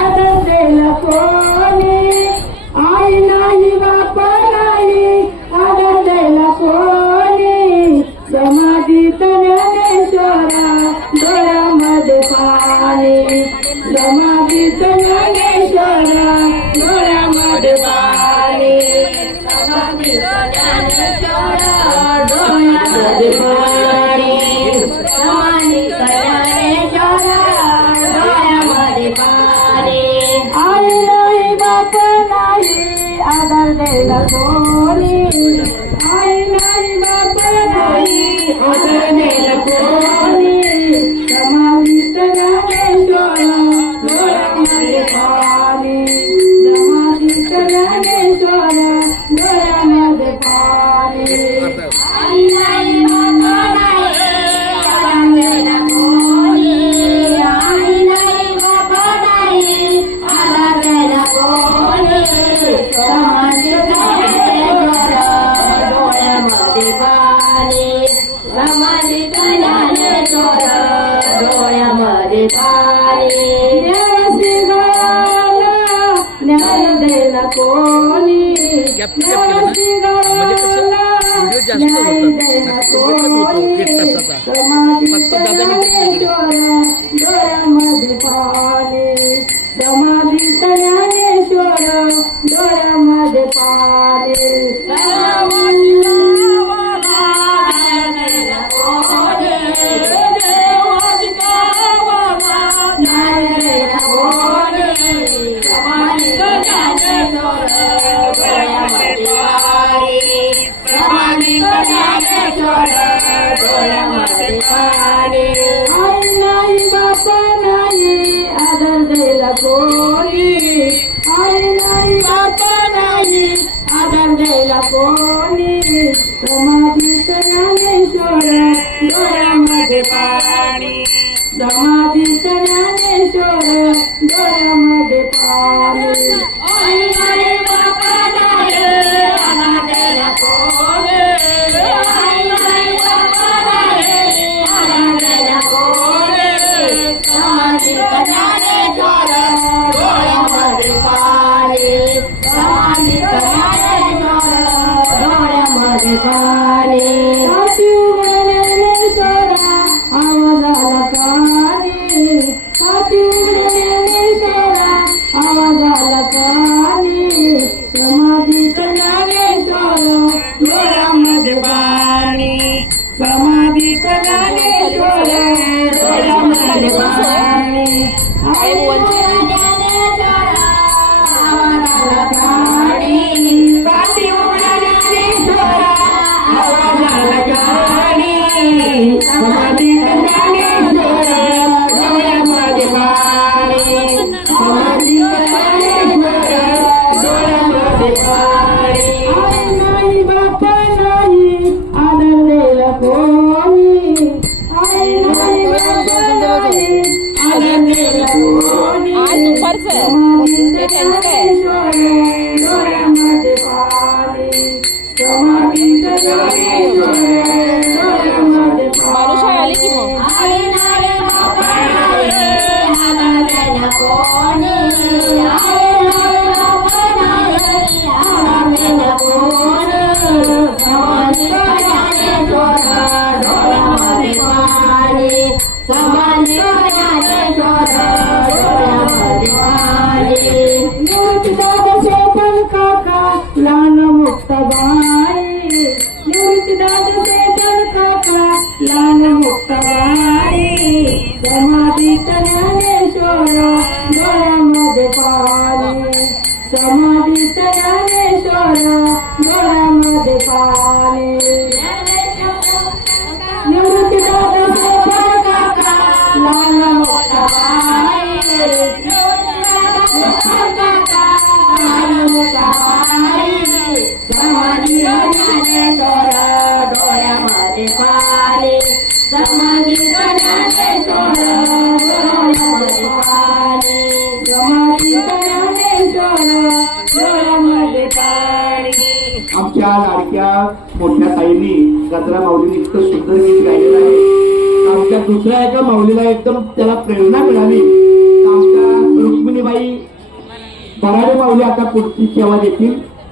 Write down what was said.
आदर द्यायला कोणी आई नाही बाप नाही आदर द्यायला कोणी समाधीत ज्ञानेश्वरा डोळ्यामध्ये पाणी समाधीत ज्ञानेश्वरा डोळ्यामध्ये पाणी समाधीत ज्ञानेश्वरा डोळ्यामध्ये पाणी समाधीत ज्ञानेश्वरा डोळ्यामध्ये पाणी आई नाही बाप नाही आदर द्यायला कोणी आई नाही बाप नाही आदर द्यायला कोणी समाधीत ज्ञानेश्वरा डोळ्यामध्ये पाणी समाधीत ज्ञानेश्वरा डोळ्यामध्ये पाणी आई नाही बाप नाही आदर द्यायला कोणी आई नाही बाप नाही आदर द्यायला कोणी समाधीत ज्ञानेश्वरा डोळ्यामध्ये पाणी समाधीत ज्ञानेश्वरा डोळ्यामध्ये पाणी ज्ञान द्यायला कोणी व्हिडिओ जास्त होतात एक तासाचा फक्त 10 मिनिट डोळ्यामध्ये पाणी समाधीत ज्ञानेश्वरा डोळ्यामध्ये पाणी आई नाही बाप नाही आदर द्यायला कोणी आई नाही बाप नाही आदर द्यायला कोणी समाधीत ज्ञानेश्वरा डोळ्यामध्ये पाणी समाधीत ज्ञानेश्वरा डोळ्यामध्ये पाणी आई नाही बाप नाही आदर द्यायला कोणी आई नाही बाप नाही आदर द्यायला कोणी समाधीत ज्ञानेश्वरा डोळ्यामध्ये पाणी समाधीत ज्ञानेश्वरा डोळ्यामध्ये पाणी हाती उघडले ज्ञानेश्वरा आवाजाला कानी हाती उघडले ज्ञानेश्वरा आवाजाला कानी समाधीत ज्ञानेश्वरा डोळ्यामध्ये पाणी समाधीत ज्ञानेश्वरा डोळ्यामध्ये पाणी आई ज्ञानेश्वरा आवाजाला कानी हाती उघडले ज्ञानेश्वरा आवाजाला कानी समाधीत ज्ञानेश्वरा डोळ्यामध्ये पाणी समाधीत ज्ञानेश्वरा डोळ्यामध्ये पाणी आई नाही बाप नाही आदर द्यायला कोणी आई नाही बाप नाही आदर द्यायला कोणी समाधीत ज्ञानेश्वरा डोळ्यामध्ये पाणी समाधीत ज्ञानेश्वरा डोळ्यामध्ये पाणी आई नाही बाप नाही आदर द्यायला कोणी आई नाही बाप नाही आदर द्यायला कोणी समाधीत ज्ञानेश्वरा डोळ्यामध्ये पाणी समाधीत ज्ञानेश्वरा डोळ्यामध्ये पाणी निवृत्तीदादा चेतन काका लहान मुक्ताबाई निवृत्तीदादा चेतन काका लहान मुक्ताबाई समाधीत ज्ञानेश्वरा डोळ्यामध्ये पाणी समाधीत ज्ञानेश्वरा डोळ्यामध्ये पाणी निवृत्तीदादा चेतन काका लहान मुक्ताबाई समाधीत ज्ञानेश्वरा डोळ्यामध्ये पाणी समाधीत ज्ञानेश्वरा डोळ्यामध्ये पाणी समाधीत ज्ञानेश्वरा डोळ्यामध्ये पाणी आमच्या लाडक्या मोठ्या ताईंनी गजरा माऊलीने इतकं सुंदर गीत गायलेलं आहे. आमच्या दुसऱ्या एका माऊलीला एकदम त्याला प्रेरणा मिळाली. आमच्या रुक्मिणीबाई बराडे माऊली आता पुढची सेवा देतील.